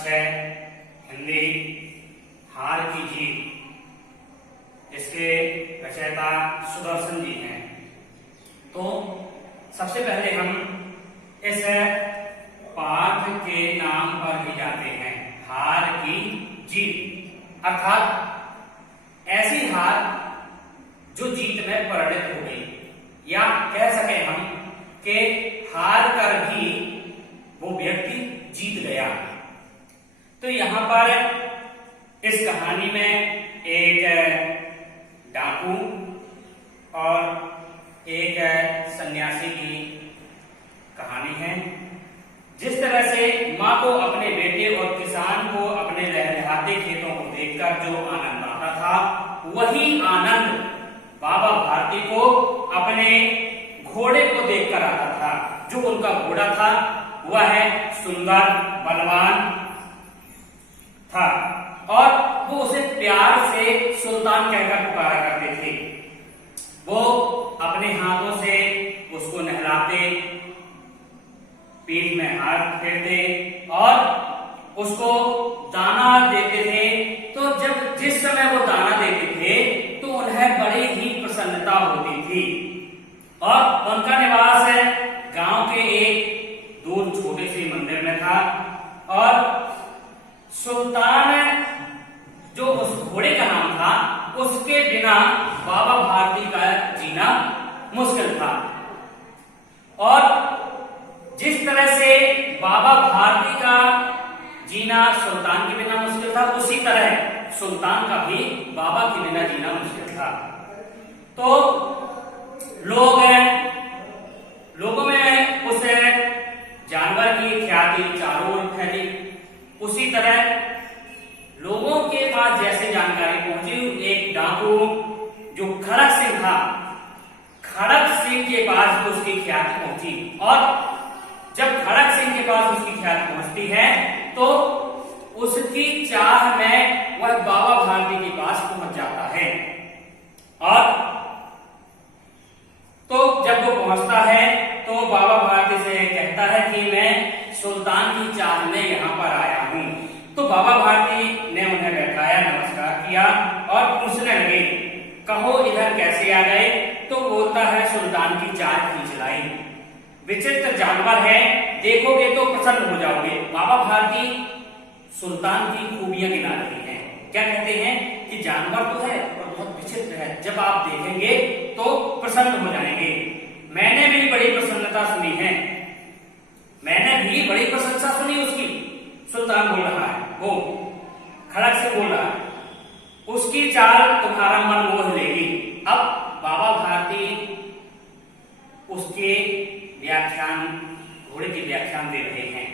पक्ष है हिंदी, हार की जीत, इसके रचयिता सुदर्शन जी हैं। तो सबसे पहले हम इस पाठ के नाम पर ही जाते हैं, हार की जीत, अर्थात ऐसी हार जो जीत में परिणत हो गई, या कह सके हम कि हार कर भी वो व्यक्ति जीत गया। तो यहां पर इस कहानी में एक डाकू और एक सन्यासी की कहानी है। जिस तरह से माँ को अपने बेटे और किसान को अपने लहलहाते खेतों को देखकर जो आनंद आता था, वही आनंद बाबा भारती को अपने घोड़े को देखकर आता था। जो उनका घोड़ा था वह सुंदर बलवान था और वो उसे प्यार से सुल्तान कहकर पुकारा करते थे। वो अपने हाथों से उसको नहलाते, पीठ में हाथ फेरते और उसको दाना देते थे। तो जब जिस समय वो दाना देते थे तो उन्हें बड़ी ही प्रसन्नता होती थी। और उनका निवास गांव के एक दूर छोटे से मंदिर में था और सुल्तान जो उस घोड़े का नाम था, उसके बिना बाबा भारती का जीना मुश्किल था। और जिस तरह से बाबा भारती का जीना सुल्तान के बिना मुश्किल था, उसी तरह सुल्तान का भी बाबा के बिना जीना मुश्किल था। तो लोगों में उस जानवर की ख्याति चारों ओर फैली। उसी तरह लोगों के पास जैसे जानकारी पहुंची, एक डाकू जो खड़क सिंह था, खड़क सिंह के पास उसकी ख्याति पहुंची। और जब खड़क सिंह के पास उसकी ख्याति पहुंचती है तो उसकी चाह में वह बाबा भारती के पास पहुंच जाता है। और तो जब वो पहुंचता है तो बाबा भारती से कहता है कि मैं सुल्तान की चाह में यहां पर आया हूं। तो बाबा भारती ने उन्हें बैठाया, नमस्कार किया और पूछने लगे, कहो इधर कैसे आ गए? तो बोलता है, सुल्तान की चाह खींच लाई। विचित्र जानवर है, देखोगे तो प्रसन्न हो जाओगे। बाबा भारती सुल्तान की खूबियां गिना रही हैं। क्या कहते हैं कि जानवर तो है और बहुत विचित्र है, जब आप देखेंगे तो प्रसन्न हो जाएंगे। मैंने भी बड़ी प्रसन्नता सुनी है, मैंने भी बड़ी प्रशंसा सुनी उसकी। सुल्तान बोल रहा है, वो खड़क से बोल रहा है, उसकी चाल तुम्हारा मन मोह लेगी। अब बाबा भारती उसके व्याख्यान, घोड़े के व्याख्यान दे रहे हैं।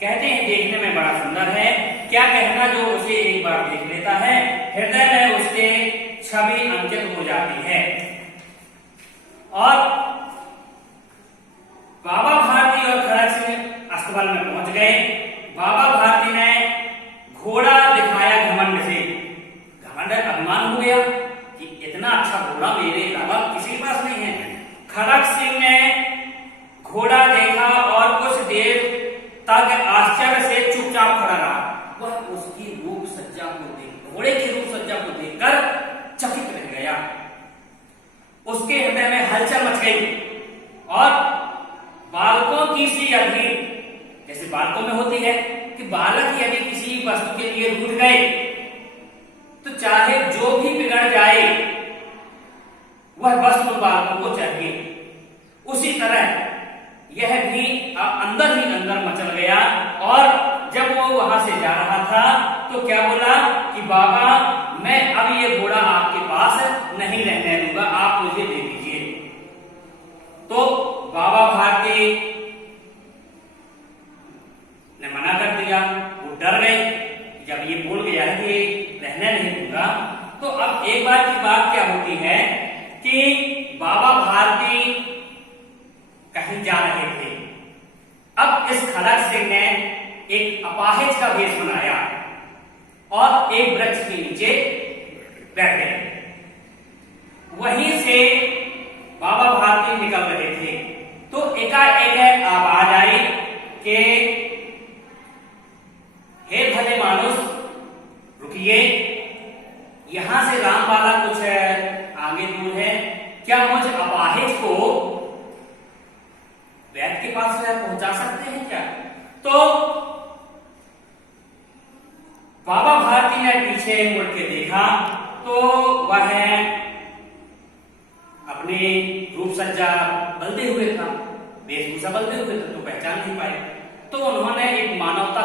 कहते हैं देखने में बड़ा सुंदर है, क्या कहना जो उसे एक बार देख लेता है, हृदय में उसके छवि अंकित हो जाती है। और बाबा भारती और खड़क सिंह अस्तबल में पहुंच गए। बाबा भारती ने घोड़ा दिखाया घमंड से, घमंड अभिमान हो गया कि इतना अच्छा घोड़ा मेरे अलावा किसी के पास नहीं है। खड़क सिंह ने घोड़ा देखा और कुछ देर तक आश्चर्य से चुपचाप खड़ा रहा। वह उसकी रूप सज्जा को देख, घोड़े की रूप सज्जा को देखकर चकित रह गया। उसके हृदय में हलचल मच गई और बालकों की सी अभी, जैसे बालकों में होती है कि बालक यदि किसी वस्तु के लिए रूठ गए तो चाहे जो भी बिगड़ जाए वह वस्तु बालकों को चाहिए, उसी तरह यह भी अंदर ही अंदर मचल गया। और जब वो वहां से जा रहा था तो क्या बोला कि बाबा मैं अब ये घोड़ा आपके पास नहीं रहने दूंगा, आप मुझे दे दीजिए। तो बाबा भारती ने मना कर दिया। वो डर गए, जब ये बोल गया कि रहने नहीं दूंगा। तो अब एक बार की बात क्या होती है कि बाबा भारती कहीं जा रहे थे। अब इस खड़क सिंह ने एक अपाहिज का वेश बनाया और एक वृक्ष के नीचे बैठ गए। वहीं से बाबा भारती निकल रहे थे तो एकाएक आवाज आई कि क्या मुझ अपाहिज को वैद्य के पास पहुंचा सकते हैं क्या? तो बाबा भारती ने पीछे मुड़ के देखा तो वह अपने रूप सज्जा बदलते हुए था, वेशभूषा बदलते हुए था, तो पहचान नहीं पाए। तो उन्होंने एक मानवता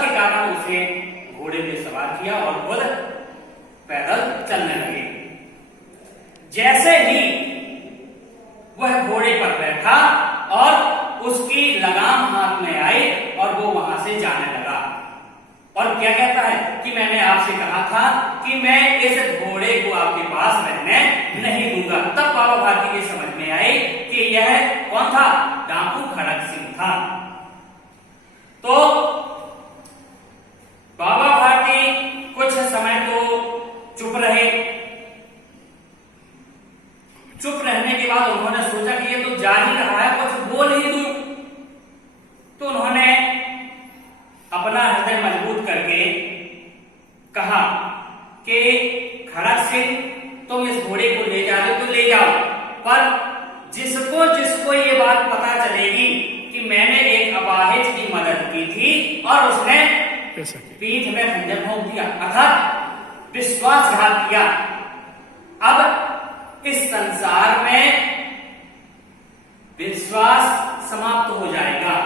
के कारण उसे घोड़े में सवार किया और खुद पैदल चलने लगे। जैसे ही वह घोड़े पर बैठा और उसकी लगाम हाथ में आई और वो वहां से जाने लगा। और क्या कहता है कि मैंने आपसे कहा था कि मैं इस घोड़े को आपके पास रहने नहीं दूंगा। तब बाबा भारती के समझ में आई कि यह कौन था? डाकू खड़क सिंह था। तो बाबा भारती कुछ समय तो चुप रहे। चुप रहने के बाद उन्होंने सोचा कि ये तो जा ही रहा है, कुछ बोल ही दूं। तो उन्होंने अपना हृदय मजबूत करके कहा कि खड़क सिंह, तुम इस घोड़े को ले जा रहे हो तो ले जाओ, पर जिसको ये बात पता चलेगी कि मैंने एक अपाहिज की मदद की थी और उसने पीठ में खंजर भोंक दिया, अर्थात विश्वासघात किया, अब इस संसार में विश्वास समाप्त हो जाएगा।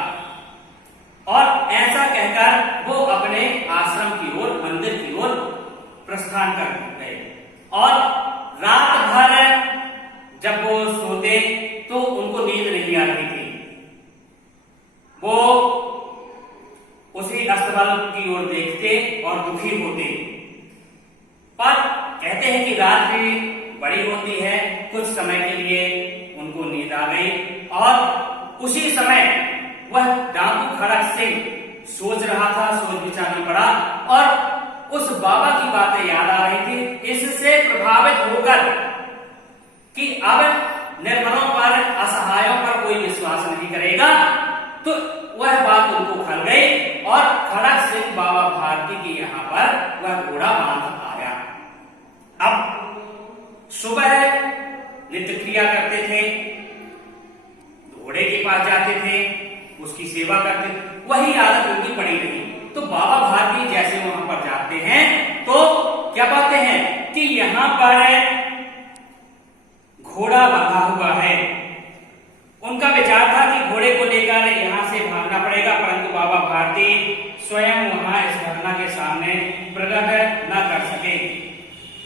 और ऐसा कहकर वो अपने आश्रम की ओर, मंदिर की ओर प्रस्थान कर गए। और रात भर जब वो सोते तो उनको नींद नहीं आ रही थी। वो उसी अस्तबल की ओर देखते और दुखी होते। पर कहते हैं कि रात भी बड़ी होती है, कुछ समय के लिए उनको नींद आ गई और उसी समय वह डाकू खड़क सिंह सोच रहा था, सोच विचार में पड़ा और उस बाबा की बातें याद आ रही थी। इससे प्रभावित होकर कि अब निर्बलों पर, असहायों पर कोई विश्वास नहीं करेगा, तो वह बात उनको खल गई और खड़क सिंह बाबा भारती के यहाँ पर वह घोड़ा बांध आया। अब सुबह नित्य क्रिया करते थे, घोड़े के पास जाते थे, उसकी सेवा करते, वही आदत उनकी पड़ी रही। तो बाबा भारती जैसे वहां पर जाते हैं तो क्या पाते हैं कि यहां पर घोड़ा बंधा हुआ है। उनका विचार था कि घोड़े को लेकर यहां से भागना पड़ेगा, परंतु बाबा भारती स्वयं वहां इस घटना के सामने प्रकट न कर सके।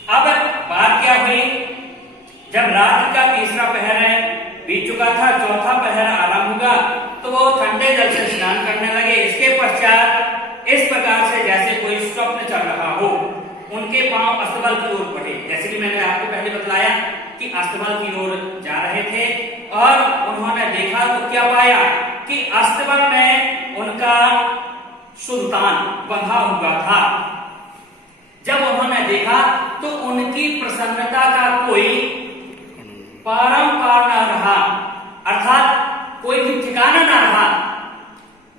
अब बात क्या हुई, जब रात का तीसरा पहर बीत चुका था, चौथा पहर आरंभ हुआ, तो वो ठंडे जल से स्नान करने लगे। इसके पश्चात इस प्रकार से जैसे कोई स्वप्न चल रहा हो, उनके पांव अस्तबल की ओर बढ़े। जैसे कि मैंने आपको पहले बतलाया कि अस्तबल की ओर जा रहे थे और उन्होंने देखा तो क्या पाया कि अस्तबल में उनका सुल्तान बंधा हुआ था। जब उन्होंने देखा तो उनकी प्रसन्नता का कोई पारंपार न रहा, अर्थात कोई भी ठिकाना न रहा।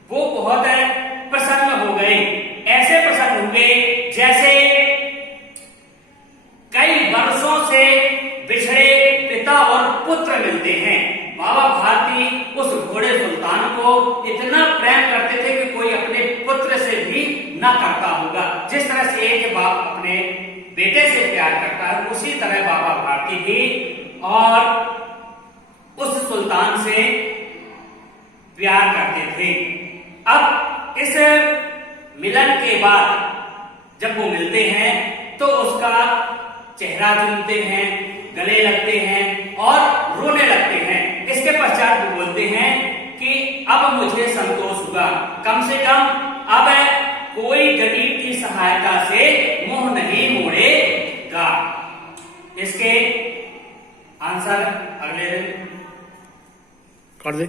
वो बहुत प्रसन्न हो गए, ऐसे प्रसन्न हो गए जैसे कई वर्षों से बिछड़े पिता और पुत्र मिलते हैं। बाबा भारती उस घोड़े सुल्तान को इतना प्रेम करते थे कि कोई अपने पुत्र से भी न करता होगा। जिस तरह से एक बाप अपने बेटे से प्यार करता है, उसी तरह बाबा भारती भी और उस सुल्तान से प्यार करते थे। अब इस मिलन के बाद जब वो मिलते हैं तो उसका चेहरा चूमते हैं, गले लगते हैं और रोने लगते हैं। इसके पश्चात वो बोलते हैं कि अब मुझे संतोष हुआ, कम से कम अब कोई गरीब की सहायता से मुंह नहीं मोड़ेगा। इसके आंसर अगले दिन कर दे।